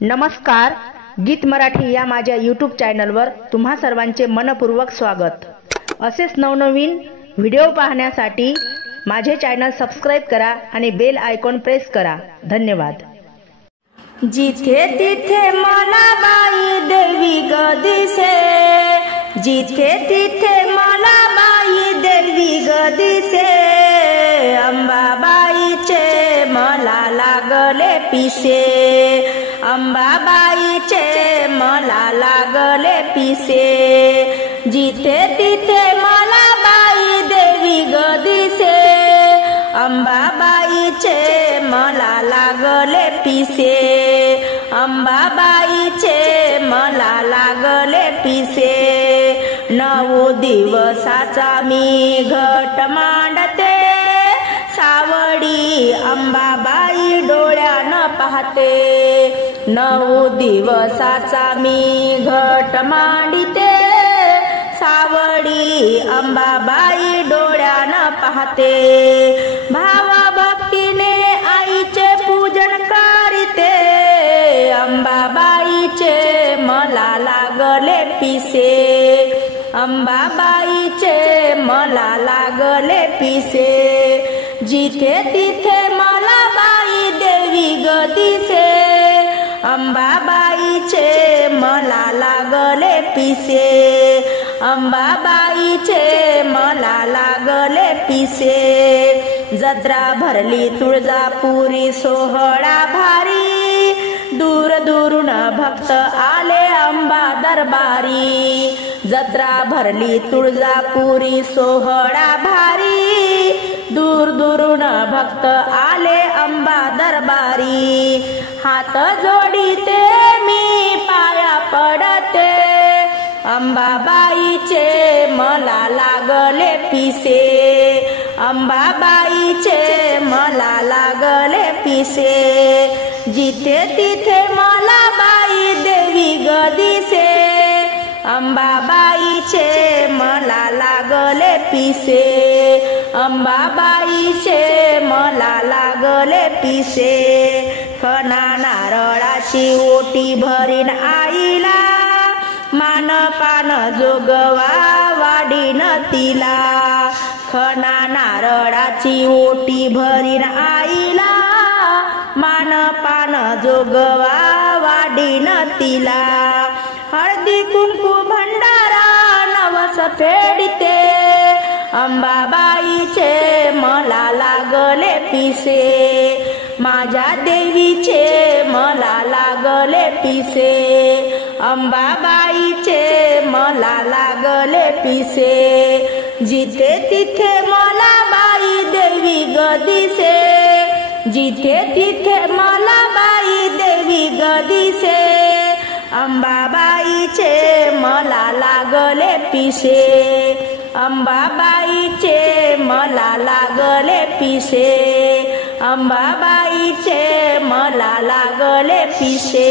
नमस्कार, गीत मराठी या माझ्या यूट्यूब चॅनलवर तुम्हा सर्वांचे मनपूर्वक स्वागत। असेच नवनवीन व्हिडिओ पाहण्यासाठी माझे चॅनल सबस्क्राइब करा आणि बेल आयकॉन प्रेस करा। धन्यवाद। जिथे तिथे मला बाई देवी ग दिसे, जिथे तिथे मला बाई देवी ग दिसे, अंबाबाईचे मला लागले पिसे, अंबाबाईचे मला लागले पिसे। जिथे तिथे मला बाई देवी ग दिसे, अंबाबाईचे मला लागले पिसे, अंबाबाईचे मला लागले पिसे। 9 दिवसाचा मी घट मांडते, सावडी अंबाबाई डोळ्यानं पाहते। 9 दिवसाचा मी घट मांडिते, सावडी अंबाबाई डोळ्यानं पाहते। भाव भक्तीने आईचे पूजन करीते, अंबाबाईचे मला लागले पिसे, अंबाबाईचे मला लागले पिसे। जिथे तिथे मला बाई देवी ग दिसे, अंबाबाईचे मला लागले पिसे, अंबाबाईचे मला लागले पिसे। जत्रा भरली तुळजापुरी सोहळा भारी, दूर दूरून भक्त आले अंबा दरबारी। जत्रा भरली तुळजापुरी सोहळा भारी, दूर दूरून भक्त आले अंबा दरबारी। हात जोडीते मी पाया पडते, अंबाबाईचे मला लागले पिसे, अंबाबाईचे मला लागले पिसे। जिथे तिथे मला बाई देवी ग दिसे, अंबाबाईचे मला लागले पिसे, अंबाबाईचे मला लागले पिसे। खणा नारळाची ओटी भरीन आईला, मानपान जोगवा वाढीन तिला। खणा नारळाची ओटी भरीन आईला, मानपान जोगवा वाढीन तिला। हळदी कुंकू भंडारा नवस फेडिते, अंबाबाईचे मला लागले पिसे, माझ्या देवीचे मला लागले पिसे, अंबाबाईचे मला लागले पिसे। जिथे तिथे मला बाई देवी ग दिसे, जिथे तिथे मला बाई देवी ग दिसे, अंबाबाईचे मला लागले पिसे, अंबाबाईचे मला लागले पिसे, अंबाबाईचे मला लागले पिसे।